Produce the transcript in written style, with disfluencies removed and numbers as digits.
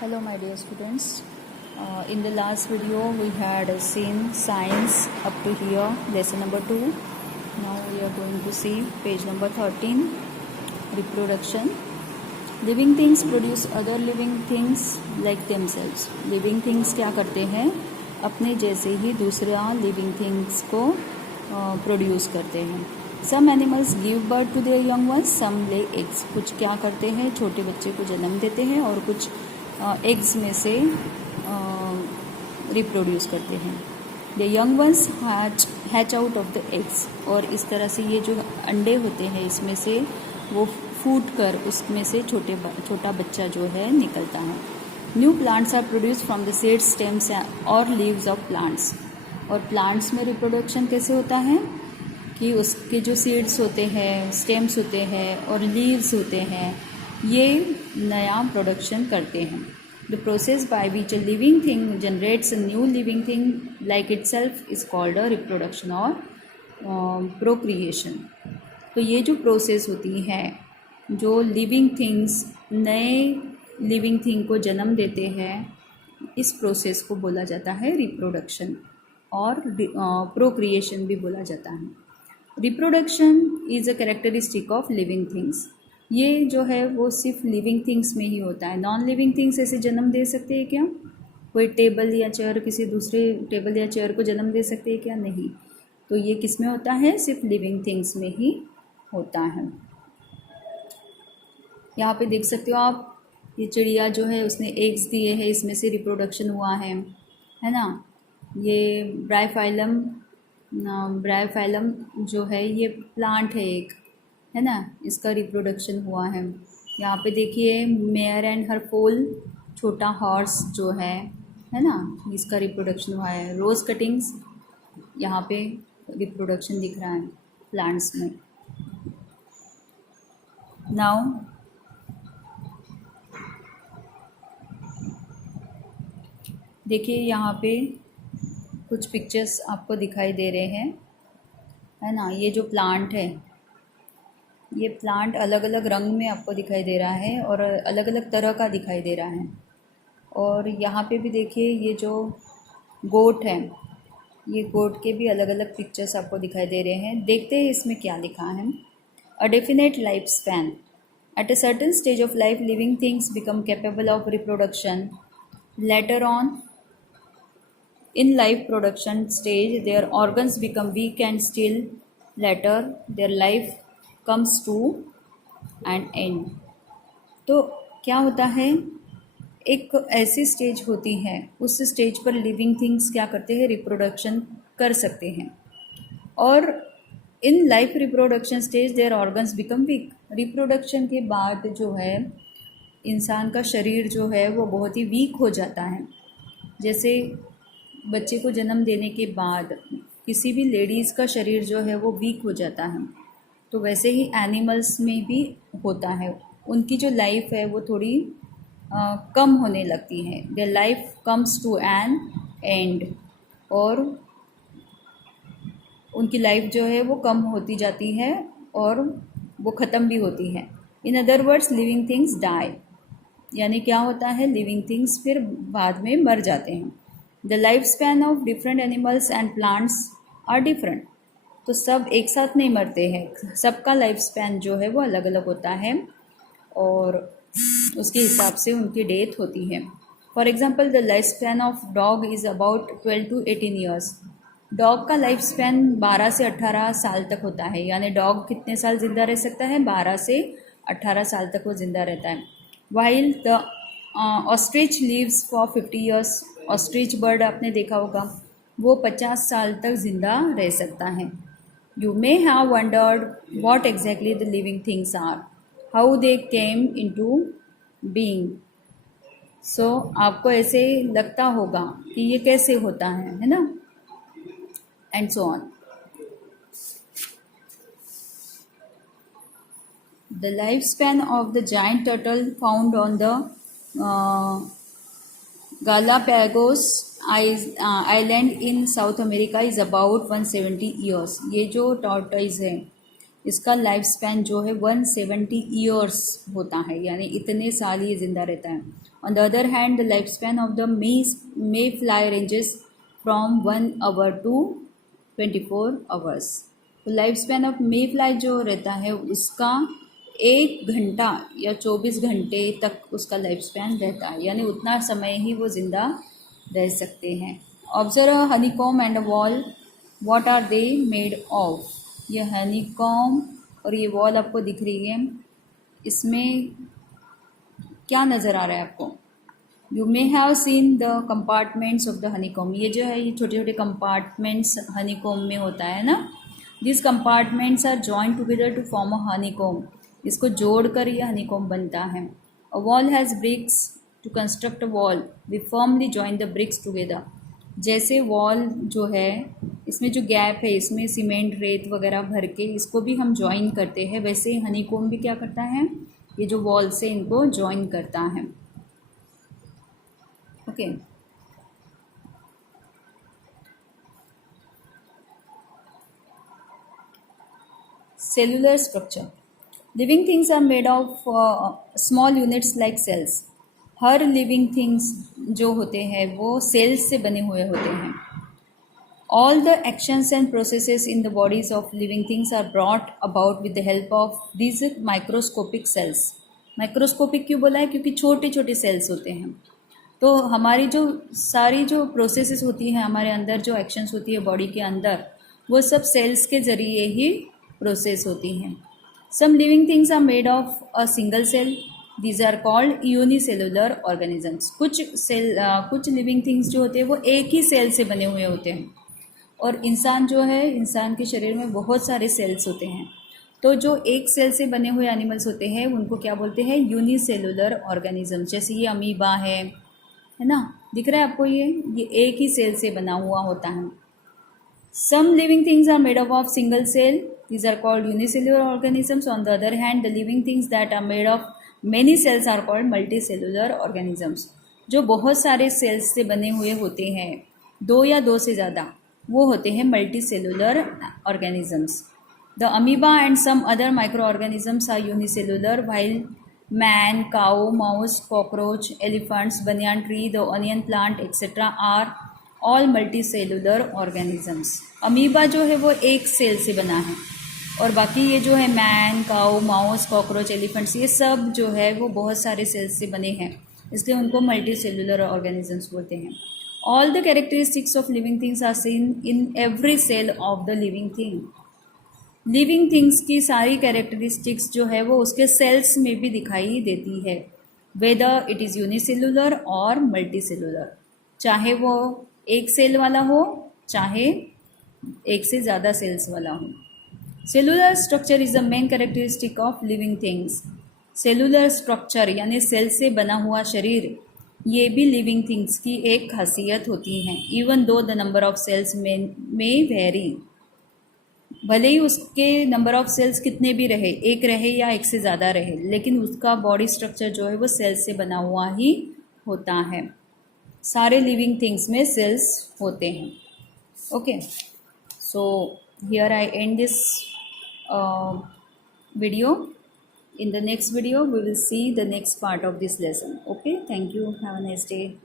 Hello my dear students. In the last video we had seen science up to here, lesson number 2. Now we are going to see page number 13, reproduction. Living things produce other living things like themselves. Living things क्या करते हैं, अपने जैसे ही दूसरा living things को produce करते हैं. Some animals give birth to their young ones, some lay eggs. कुछ क्या करते हैं, छोटे बच्चे को जन्म देते हैं और कुछ एग्स में से रिप्रोड्यूस करते हैं. The young ones hatch out of the eggs. और इस तरह से ये जो अंडे होते हैं इसमें से वो फूट कर उसमें से छोटा बच्चा जो है निकलता है. New plants are produce from the seeds, stems और लीव्स ऑफ प्लांट्स. और प्लांट्स में रिप्रोडक्शन कैसे होता है कि उसके जो सीड्स होते हैं, स्टेम्स होते हैं और लीव्स होते हैं, ये नया प्रोडक्शन करते हैं. The process by which a living thing generates a new living thing like itself is called a reproduction और प्रोक्रिएशन. तो ये जो प्रोसेस होती है, जो लिविंग थिंग्स नए लिविंग थिंग को जन्म देते हैं, इस प्रोसेस को बोला जाता है रिप्रोडक्शन और प्रोक्रिएशन भी बोला जाता है. Reproduction is a characteristic of living things. ये जो है वो सिर्फ लिविंग थिंग्स में ही होता है. नॉन लिविंग थिंग्स ऐसे जन्म दे सकते हैं क्या? कोई टेबल या चेयर किसी दूसरे टेबल या चेयर को जन्म दे सकते हैं क्या? नहीं. तो ये किस में होता है? सिर्फ लिविंग थिंग्स में ही होता है. यहाँ पे देख सकते हो आप, ये चिड़िया जो है उसने एग्स दिए हैं, इसमें से रिप्रोडक्शन हुआ है ना. ये ब्रायोफाइलम जो है ये प्लांट है एक, है ना, इसका रिप्रोडक्शन हुआ है. यहाँ पे देखिए मेयर एंड हर फोल, छोटा हॉर्स जो है ना, इसका रिप्रोडक्शन हुआ है. रोज़ कटिंग्स, यहाँ पे रिप्रोडक्शन दिख रहा है प्लांट्स में. नाउ देखिए यहाँ पे कुछ पिक्चर्स आपको दिखाई दे रहे हैं, है ना. ये जो प्लांट है, ये प्लांट अलग अलग रंग में आपको दिखाई दे रहा है और अलग अलग तरह का दिखाई दे रहा है. और यहाँ पे भी देखिए ये जो गोट है, ये गोट के भी अलग अलग पिक्चर्स आपको दिखाई दे रहे हैं. देखते हैं इसमें क्या लिखा है. A definite life span. At a certain stage of life living things become capable of reproduction. Later on in life production stage their organs become weak and still later their life comes to an end. तो क्या होता है, एक ऐसी stage होती है, उस stage पर लिविंग थिंग्स क्या करते हैं, रिप्रोडक्शन कर सकते हैं. और in life reproduction stage their organs become weak. Reproduction के बाद जो है इंसान का शरीर जो है वो बहुत ही वीक हो जाता है. जैसे बच्चे को जन्म देने के बाद किसी भी लेडीज़ का शरीर जो है वो वीक हो जाता है, तो वैसे ही एनिमल्स में भी होता है. उनकी जो लाइफ है वो थोड़ी कम होने लगती है. Their life comes to an end. और उनकी लाइफ जो है वो कम होती जाती है और वो ख़त्म भी होती है. In other words living things die. यानी क्या होता है, लिविंग थिंग्स फिर बाद में मर जाते हैं. The life span of different animals and plants are different. तो सब एक साथ नहीं मरते हैं, सबका लाइफ स्पैन जो है वो अलग अलग होता है और उसके हिसाब से उनकी डेथ होती है. For example the life span of dog is about 12 to 18 years. Dog का लाइफ स्पैन 12 से 18 साल तक होता है. यानी डॉग कितने साल ज़िंदा रह सकता है? 12 से 18 साल तक वो ज़िंदा रहता है. While the ostrich lives for 50 years. Ostrich bird आपने देखा होगा, वो 50 साल तक ज़िंदा रह सकता है. You may have wondered what exactly the living things are, how they came into being. So आपको ऐसे लगता होगा कि ये कैसे होता है ना, and so on. The life span of the giant turtle found on the Galapagos island in South America is about 170 years. ये जो टॉर्टोइज है इसका लाइफ स्पैन जो है 170 ईयर्स होता है, यानी इतने साल ये ज़िंदा रहता है। On the other hand the life span of the mayfly ranges from 1 hour to 24 hours. तो life span of mayfly जो रहता है उसका 1 घंटा या 24 घंटे तक उसका लाइफ स्पैन रहता है, यानी उतना समय ही वो ज़िंदा रह सकते हैं। Observe honeycomb and a wall, what are they made of. ये हनीकॉम और ये वॉल आपको दिख रही है, इसमें क्या नज़र आ रहा है आपको? You may have seen the compartments of the honeycomb. ये जो है ये छोटे छोटे कंपार्टमेंट्स हनीकॉम में होता है ना। This compartments are joint together to form a honeycomb. इसको जोड़कर ये हनीकॉम बनता है। A wall has bricks, to construct a wall we firmly join the bricks together. जैसे वॉल जो है इसमें जो गैप है इसमें सीमेंट रेत वगैरह भर के इसको भी हम जॉइन करते हैं, वैसे हनीकॉम भी क्या करता है, ये जो वॉल से इनको जॉइन करता है। Okay cellular structure, living things are made of small units like cells. हर लिविंग थिंग्स जो होते हैं वो सेल्स से बने हुए होते हैं। All the actions and processes in the bodies of living things are brought about with the help of these microscopic cells. Microscopic क्यों बोला है? क्योंकि छोटे छोटे सेल्स होते हैं। तो हमारी जो सारी जो प्रोसेसेस होती हैं हमारे अंदर, जो एक्शंस होती है बॉडी के अंदर, वो सब सेल्स के ज़रिए ही प्रोसेस होती हैं। Some living things are made of a single cell, these are called unicellular organisms. कुछ लिविंग थिंग्स जो होते हैं वो एक ही सेल से बने हुए होते हैं, और इंसान जो है, इंसान के शरीर में बहुत सारे सेल्स होते हैं। तो जो एक सेल से बने हुए एनिमल्स होते हैं उनको क्या बोलते हैं? Unicellular organism. जैसे ये अमीबा है ना, दिख रहा है आपको? ये एक ही सेल से बना हुआ होता है। Some living things are made up of single cell, these are called unicellular organisms. On the other hand the living things that are made of many cells are called multi cellular organisms. जो बहुत सारे sales से बने हुए होते हैं, 2 या 2 से ज़्यादा, वो होते हैं multi cellular organisms. The amoeba and some other micro organisms are unicellular, while man, cow, mouse, cockroach, elephants, banyan tree, the onion plant etcetera are all multi cellular organisms. Amoeba जो है वो एक सेल से बना है, और बाकी ये जो है man, cow, mouse, cockroach, elephants, ये सब जो है वो बहुत सारे सेल्स से बने हैं, इसलिए उनको मल्टी सेलुलर ऑर्गेनिजम्स बोलते हैं। All the characteristics of living things are seen in every cell of the living thing. Living things की सारी कैरेक्टरिस्टिक्स जो है वो उसके सेल्स में भी दिखाई देती है, वेदर इट इज़ यूनिसेलुलर और मल्टी सेलुलर। चाहे वो एक सेल वाला हो, चाहे एक से ज़्यादा सेल्स वाला हो। Cellular structure is the main characteristic of living things. Cellular structure यानी सेल से बना हुआ शरीर, ये भी लिविंग थिंग्स की एक खासियत होती हैं। Even though the number of cells may vary, भले ही उसके नंबर ऑफ सेल्स कितने भी रहे, एक रहे या एक से ज़्यादा रहे, लेकिन उसका बॉडी स्ट्रक्चर जो है वो सेल्स से बना हुआ ही होता है। सारे लिविंग थिंग्स में सेल्स होते हैं। Okay, so here I and this video. In the next video we will see the next part of this lesson. Okay, thank you, have a nice day.